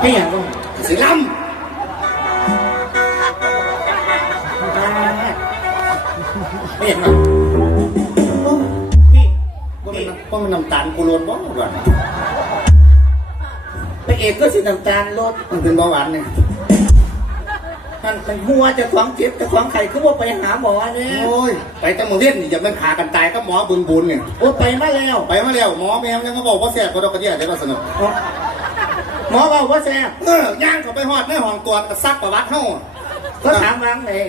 ไม่อย่างก็สิลำไม่อย่างก็พี่เพราะมันน้ำตาลกูโรนบ่ก่อนไปเอกก็สิน้ำตาลลดมันเป็นเบาหวานเนี่ยมันหัวจะท้องเจ็บจะท้องไข่คือว่าไปหาหมอเนี่ยโอ้ยไปตั้งมือเล่นนี่อย่ามันขากันตายก็หมอบุญเนี่ยโอ้ไปมาแล้วหมอแม่ยังมาบอกว่าแสบก็ดอกกระเดี่ยได้ป่ะสนุกหมอบอกว่าแสบย่างเขาไปหอดในห้องตรวจซักประวัติเฮ้าก็ถามวางเลย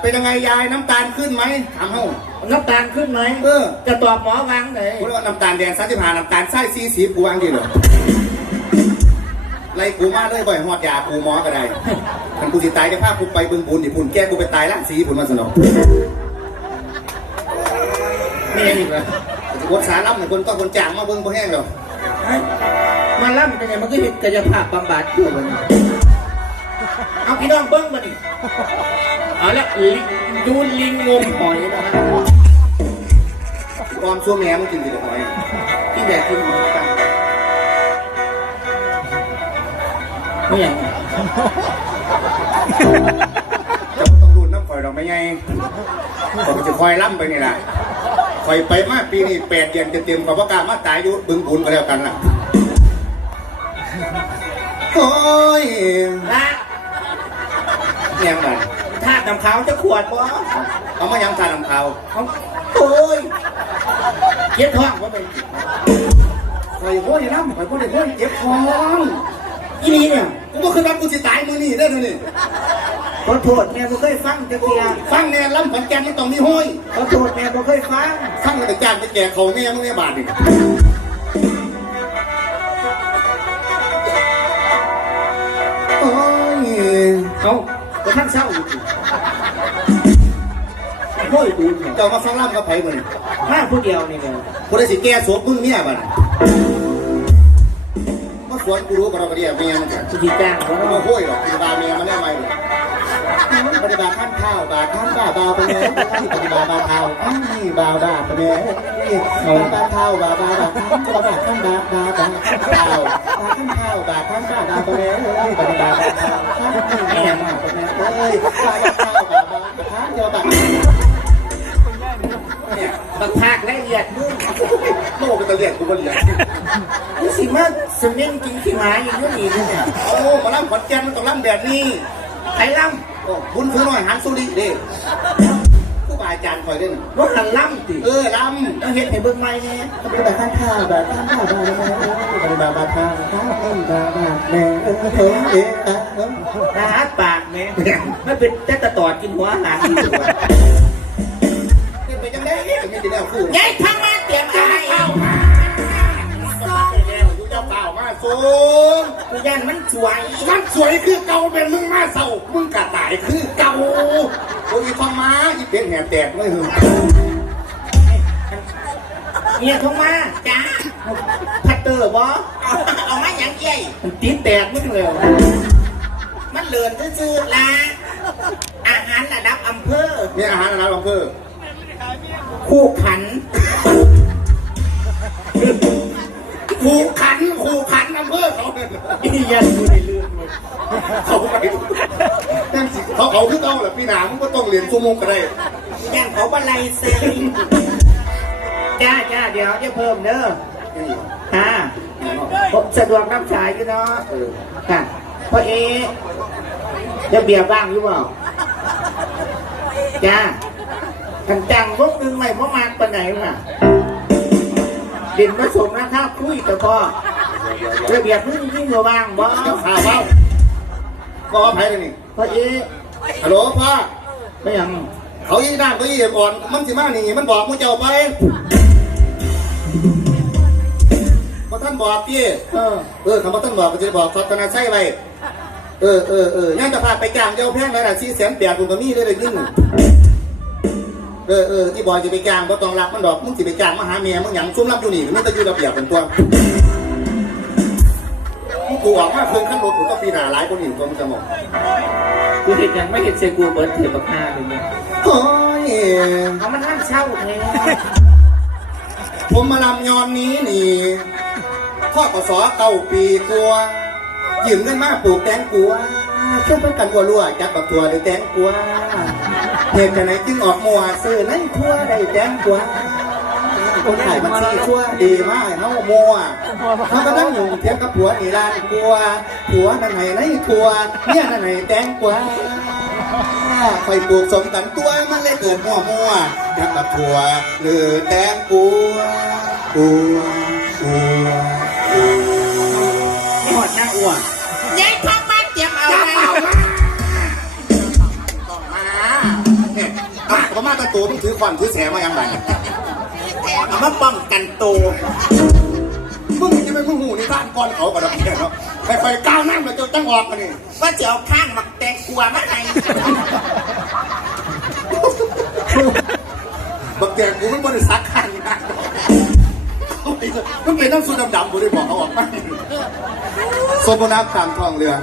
เป็นยังไงยายน้ำตาลขึ้นไหมถามเฮ้าน้ำตาลขึ้นไหมจะตอบหมอวางเลยกูว่าน้ำตาลแดง35น้ำตาลไส้40กูวางดีเลยไล่กูมาเลยบ่อยหอดยากูหมอก็ได้มันกูสิตายจะพากูไปบึงบุญดิบุญแก้กูไปตายล่างสีบุญมาสนองนี่อีกเหรอคนสาล่ำเนี่ยคนต้องคนจางมาเบิ้งบ่แห้งหรอกมาล่ำกันเนี่ยมันก็เห็นกายภาพบำบัดอยู่มันเอาพี่น้องเบิ้งมาดิเอาละดูลิงงมหอยนะฮะตอนช่วงแง่มันกินดีกว่าหอยที่แดกกินหอยกันไม่อย่างจะต้องดูน้ำข่อยดอกไม่ไงผมจะคอยล่ำไปนี่แหละคอยไปมาปีนี้8 เดือนเต็มๆกับว่ากล้ามาตายอยู่บึงบุญก็แล้วกันล่ะโอ้ยนะเนี่ยมันธาตุน้ำขาวจะขวดปะเอามายังทานน้ำขาวโอ้ยเย็บท้องว่าเป็นคอยโว้ยน้ำคอยโว้ยเจ็บท้องอีนี่เนี่ยกูก็คือรับกูจะตายมือนี่ได้ด้วยนี่ขอโทษแม่บ่เคยฟังจะเกียฟังแน่ล้ำขอนแก่นมันต้องมีห้อยขอโทษแม่บ่เคยฟังแต่จ้างไปแก่เขาแม่มึงเนี่ยบาทนี่โอ้ยเอากระทั่งเศร้าอยู่โอ้ยดูเจ้ามาฟังล้ำกับไผ่มึงมาผู้เดียวนี่เลยคนได้สิแก่สวมมึงเนี่ยบาทมาสวนกูรู้กับเราเดียวเมียมันสุดจ้างเขาไม่ห้อยหรอกคือบาเมียมันได้ไหมปฏิบัติขั้นข้าวบาขั้นบ้าบาไปเลยปฏิบัติบาข้าวนี่บาบาไปเลยบาข้าวบาบาขั้นบาขั้นบาบาข้าวขั้นข้าวบาขั้นบ้าบาไปเลยปฏิบัติบาข้าวขั้นนี่มาไปเลยบาข้าวบาบาขั้นเดียวบาเนี่ยบางภาคละเอียดมึงโลกเป็นตะเลียดกูบริยานี่สิมาสมิงจริงที่หมายอย่างนี้เนี่ยโอ้มาล่ำขอนแก่นมันต้องล่ำแบบนี้ใครล่ำบุญคือหน่อยหันสุริเด้ผู้บาอาจารย์คอยเล่นรถหันล่ำติล่ำต้องเห็นให้เบิ่งไม้เนี่ยปฏิบัติขั้นข้าวแบบขั้นข้าวบาปฏิบัติบาข้าวข้าวบาแม่ตาฮัดปากแม่ไม่เป็นแค่ตอดกินหัวอาหารดีกว่าไปจังได้ไม่ได้แล้วคู่ยัยทำมาเตรียมอะไรเอาเจ้าเก่ามาสูงกูยันมันสวยคือเก่าเป็นมึงมาเศร้ามึงกระต่ายคือเก่าตัวอีทองม้าอีเป็นแหนแตกไม่หึงเนี่ยทองม้าจ้าพัตเตอร์บอเอามาอย่างใหญ่มันตีแตกมึงเลยมันเลือนซื่อๆละอาหารระดับอำเภอเนี่ยอาหารระดับอำเภอคู่ขันอำเภอเขาอียันดูในเรื่องเลยเขาไปเขาคือเขาแหละพี่หนามึงก็ต้องเรียนชั่วโมงก็ได้ยันเขาบันไลเซลจ้าเดี๋ยวจะเพิ่มเด้อผมสะดวกน้ำชายอยู่เนาะค่ะพ่อเอจะเบียร์บ้างหรือเปล่าจ้ากันจังพวกนึงไม่พ่อมาปะไหนวะดินผสมนะครับคุยแต่พ่อระเบียบพึ่งยิ่งกว่าบ้างบ่ข่าวว่าก็อภัยเลยนี่พ่อเอฮัลโหลพ่อไม่ยังเขายิ่งด้านเขายิ่งอ่อนมันสิมาหนีมันบอกมึงจะเอาไปพอท่านบอกพี่คำว่าท่านบอกก็จะบอกฟังนาใช่ไปงั้นจะพาไปจ้างเจ้าแพงเลยนะ480,000คุณก็มีเลยยิ่งที่บอยจะไปจ้างก็ต้องรับมันดอกมึงจะไปจ้างมาหาเมียมึงหยังซุ้มรับอยู่นี่มึงจะอยู่ระเบียบเป็นตัวกูออกมาเพิ่งขั้นรถกูต้องปีหนาหลายคนอื่นก็มึงจะมองกูเห็นยังไม่เห็นเซกูเบิร์ดเถื่อนบักหน้าเลยเนี่ยโอ้ยเขามันท่านเช่าเลยผมมาลำยอนนี้นี่ข้อสอ9 ปีกลัว ยืมเงินมาปลูกแตงกัวเชื่อเพื่อนกันวัวรั่วจับบักถั่วได้แตงกัวเหตุไหนจึงออกมัวซื้อนั่นทั่วได้แตงกัวคนขายมันซีทั่วดีมากเฮามัวเขาก็นั่งอยู่เทียงกับผัวนี่ร้านกัวผัวนั่นไหนไรทั่วเนี่ยนั่นไหนแตงกัวคอยปลูกสมกันตัวมันเลยเกิดมัวจับบักถั่วหรือแตงกัวกัว หอดหน้าอ้วนยายพ่อมาเตรียมเอาอะไร เนี่ยพม่าตะตัวมึงถือควันถือแสมาอย่างไร เอามาป้องกันตัว มึงจะไปมึงหูในบ้านก่อนเขากับเราเนี่ยเนาะไปก้าวน้ำมาจนตั้งออกมานี่ ว่าจะเอาข้างมาแตงกลัวมาให้ บักแกกูมันบริษัทข้างนะมันเป็นน้ำสูดำๆกูได้บอกเขาออกมาสมบูรณ์น้ำตามทองเรือง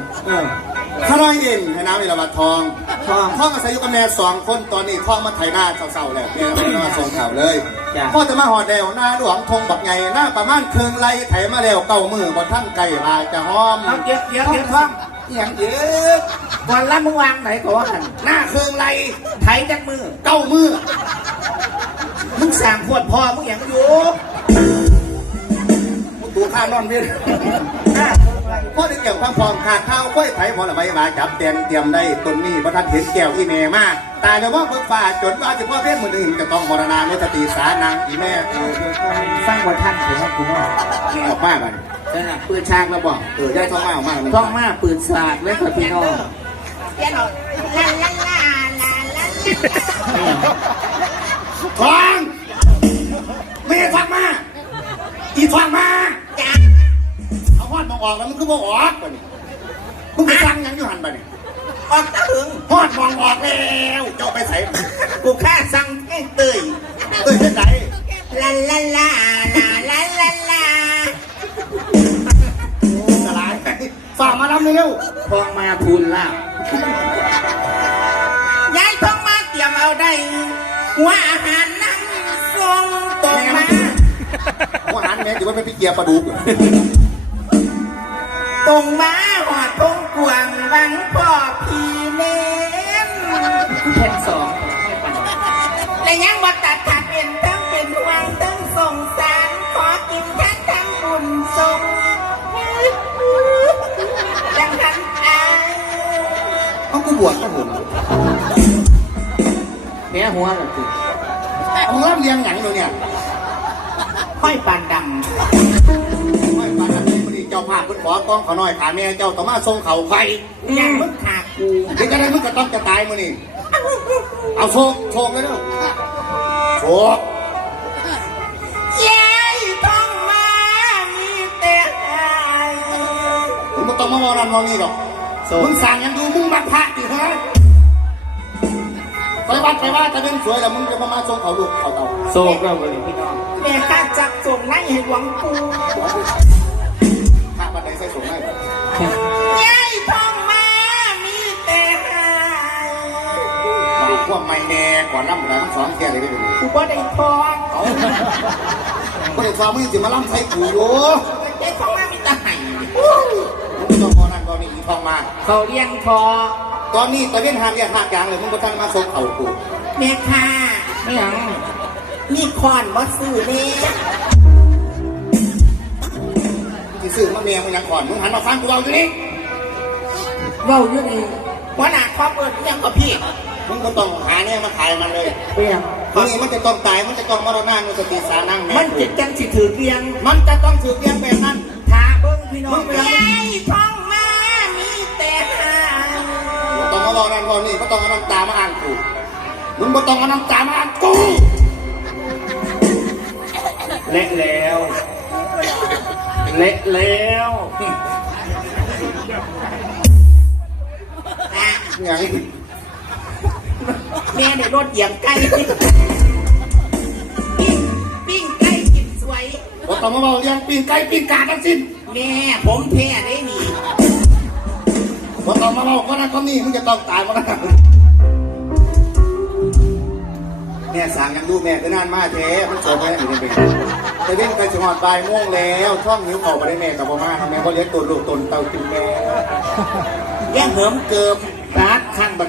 ข้าน้อยเองให้น้ำในระบาดทองอาศัยอยู่กับแม่2 คนตอนนี้ท้องมาไถหน้าเศร้าๆแล้วแม่ไม่ได้มาส่งข่าวเลยพ่อจะมาหอดแนวหน้าหลวงทงบักไงหน้าประมาณเคืองไรไถมาแล้วเก้ามือบนท่านไก่ลาจะหอม เอาเดี๋ยวท้องอย่างเยอะ วันละมึงวางไหนก็ว่าหัน หน้าเคืองไร ไถจักมือ เก้ามือ มึงสั่งขวดพอมึงอย่างอยู่ ตัวข้านอนเวียนพ่อได้เกี่ยวความพร้อมขาดข้าวกล้วยไผ่พอละใบมาจับเตรียมได้ต้นนี้พระท่านเห็นแก้วอีเมมาตาจะว่าเบิกฟ้าจนว่าจะพ่อเพี้ยนมือหนึ่งจะต้องมรณาเนสติสานางอีแม่สร้างวันท่านผมว่าคุณว่า นี่ออกมาบัด นั่นน่ะปืนชากแล้วบอก ได้ท้องมาออกมา ท้องมาปืนสาดไว้กับพี่น้อง ท้องไม่ให้ฟังมาอีฟังมาเอาฮอดมองออกแล้วมันก็มองออกบัดนี้มึงไปฟังยังอยู่หันบัดนี้ ออกตะหึง ฮอดมองออกแล้วเจ้าไปใส่ กูฆ่าสั่งให้เตย เช่นไหน ลาลาลาลาลาลา สลายฝากมาทำเร็ว ทองมาพูนล่ะยายทองมาเตรียมเอาได้หัวอาหารนั่งทรงตรงมา ว่าหันแม่จะว่าไปเกียร์ปลาดุก ตรงมาหอดทงกวางวังพ่อพี่เน้นแผ่นสองและยังวัดตัดขาดเป็นทั้งเป็นห่วงทั้งส่งสารขอกินทั้งทำบุญส่งยังทันอาย เขากูบวชก็ผม แม่หัวเหรอคือ เอาเงินเลี้ยงหยังเลยเนี่ย ค่อยปานด ไม่ปานนี้มันนี่เจ้าภาพคุณขอกองเขาหน่อยขาแม่เจ้าต่อมาทรงเขาไฟ ำยังมึงขากู เดี๋ยวจะได้มึงก็ต้องจะตายมึงนี่เอาโชกเลยเนาะโชก ยายท้องมามีแต่อาย มึงไม่ต้องมามองนั่นมองนี่หรอกมึงสั่งยังดูมึงมักพระดิเฮ้ยไปวัดไปว่าจะเป็นสวยแล้วมึงจะมาทรงเขาลูกเขาเต่า โศกเราเลยพี่น้องแม่ข้าจับส่งนั่งให้หลวงปู่ ข้าบันไดใส่สูงให้ ยายท้องมามีแต่อาย มาพวกไม่แน่ก่อนล่ำแล้วทั้ง2แก่เลยได้ดู กูบ่ได้ทอง เขาไม่ได้ฟังมึงจะมาล่ำใส่กูอยู่ ยายท้องมามีแต่ไห้ มึงต้องมอนั่นตอนนี้อีทองมา เขาเลี้ยงทอ ตอนนี้ตะเวนหามแยกหักยางเลยมึงก็ตั้งมาทรงเขากู แม่ค่ะไม่หยังมีคอนบ่ซื้อเน่ ที่ซื้อมาเมียมึงยังก่อนมึงหันมาฟังกูเอาอยู่นี่ เว้าอยู่นี่หัวหน้าครอบเปิดเรื่องกับพี่ มึงก็ต้องหาเนี่ยมาขายมันเลย เปียง ทีนี้มันจะต้องตายมันจะต้องมรณะมันสติสานั่ง มันจิตจังสิถือเปียง มันจะต้องถือเลี้ยงแบบนั้น ถาเบิ้งพี่น้องยายท้องมามีแต่หาย ต้องมาบอกนั่นบอกนี่ก็ต้องเอาน้ำตามาอ่านกูมึงก็ต้องเอาน้ำตามาอ่านกู เละแล้วเละแล้ว อย่าง แม่ในรถเหยียบไก่ปิ้งไก่กินสวย ก็ต้องมาบอกเลี้ยงปีนไก่ปีนกาทั้งสิ้น แม่ผมแพ้ได้นี่ ก็ต้องมาบอกว่านั่นก็นี่มึงจะต้องตายมาแล้วแม่สั่งยังดูแม่ก็นานมากแท้มันโสดแม่อยู่ในเป็น แต่เล่นไปสงอดปลายม่วงแล้วช่องนิ้วเข่ามาได้แม่กับพ่อมาแม่ก็เลี้ยงตัวลูกตนเต่ากินแม่แย่งเหิมเกิมรัดข้างบัน